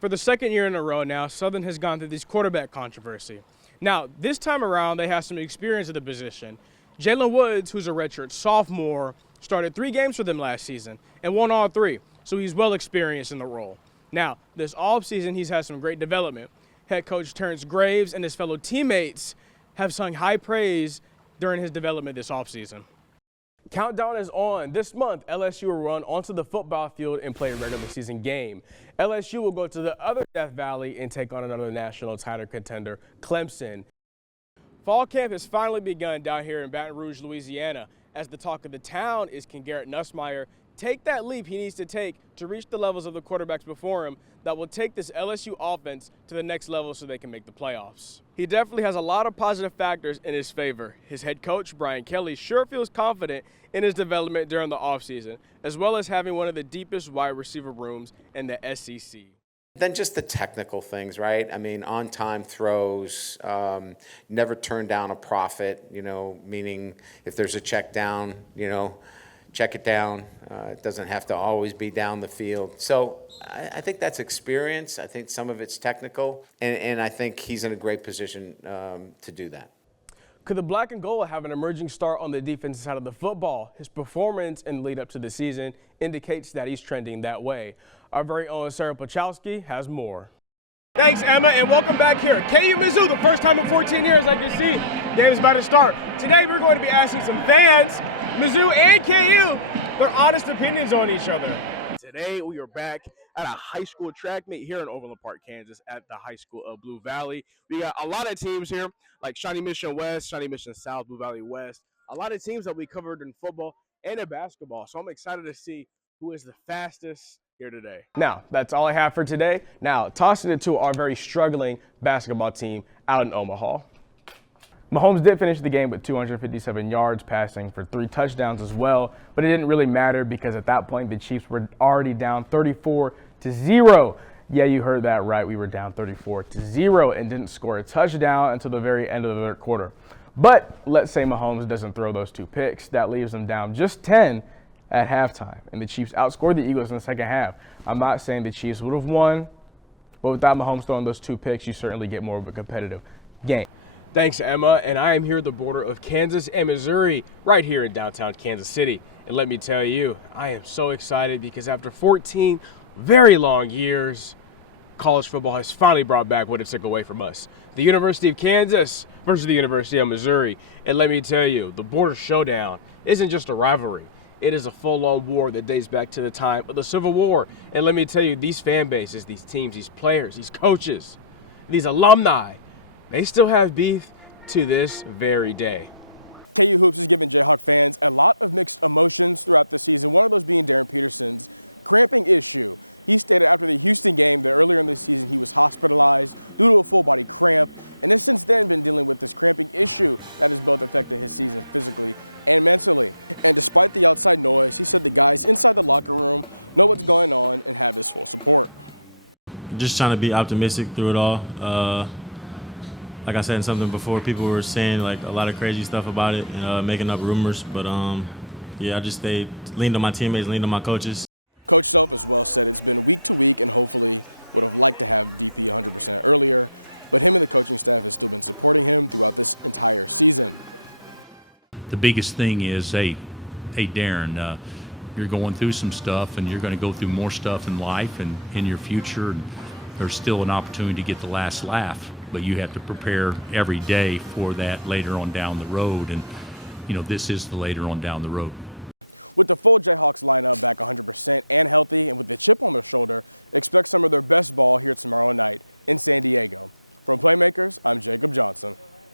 For the second year in a row now, Southern has gone through this quarterback controversy. Now, this time around, they have some experience at the position. Jalen Woods, who's a redshirt sophomore, started 3 games for them last season and won all 3, so he's well experienced in the role. Now, this offseason, he's had some great development. Head coach Terrence Graves and his fellow teammates have sung high praise during his development this offseason. Countdown is on. This month, LSU will run onto the football field and play a regular season game. LSU will go to the other Death Valley and take on another national title contender, Clemson. Fall camp has finally begun down here in Baton Rouge, Louisiana, as the talk of the town is, can Garrett Nussmeier take that leap he needs to take to reach the levels of the quarterbacks before him that will take this LSU offense to the next level so they can make the playoffs. He definitely has a lot of positive factors in his favor. His head coach, Brian Kelly, sure feels confident in his development during the offseason, as well as having one of the deepest wide receiver rooms in the SEC. Then just the technical things, right? I mean, on-time throws, never turn down a profit, meaning if there's a check down, check it down. It doesn't have to always be down the field. So I think that's experience. I think some of it's technical, and I think he's in a great position to do that. Could the black and gold have an emerging star on the defensive side of the football? His performance in the lead up to the season indicates that he's trending that way. Our very own Sarah Pachowski has more. Thanks, Emma, and welcome back here. KU Mizzou, the first time in 14 years I can see. Game's about to start. Today we're going to be asking some fans, Mizzou and KU, their honest opinions on each other. Today we are back at a high school track meet here in Overland Park, Kansas, at the high school of Blue Valley. We got a lot of teams here, like Shawnee Mission West, Shawnee Mission South, Blue Valley West. A lot of teams that we covered in football and in basketball. So I'm excited to see who is the fastest here today. Now, that's all I have for today. Now, tossing it to our very struggling basketball team out in Omaha. Mahomes did finish the game with 257 yards passing for 3 touchdowns as well, but it didn't really matter because at that point the Chiefs were already down 34-0. Yeah, you heard that right. We were down 34-0 and didn't score a touchdown until the very end of the third quarter. But let's say Mahomes doesn't throw those 2 picks. That leaves them down just 10 at halftime, and the Chiefs outscored the Eagles in the second half. I'm not saying the Chiefs would have won, but without Mahomes throwing those 2 picks, you certainly get more of a competitive game. Thanks, Emma, and I am here at the border of Kansas and Missouri, right here in downtown Kansas City. And let me tell you, I am so excited because after 14 very long years, college football has finally brought back what it took away from us. The University of Kansas versus the University of Missouri. And let me tell you, the border showdown isn't just a rivalry. It is a full-on war that dates back to the time of the Civil War. And let me tell you, these fan bases, these teams, these players, these coaches, these alumni, they still have beef to this very day. Just trying to be optimistic through it all. Like I said something before, people were saying like a lot of crazy stuff about it and making up rumors. But yeah, I just stayed, leaned on my teammates, leaned on my coaches. The biggest thing is, hey Darren, you're going through some stuff and you're going to go through more stuff in life and in your future. And there's still an opportunity to get the last laugh, but you have to prepare every day for that later on down the road. And, this is the later on down the road.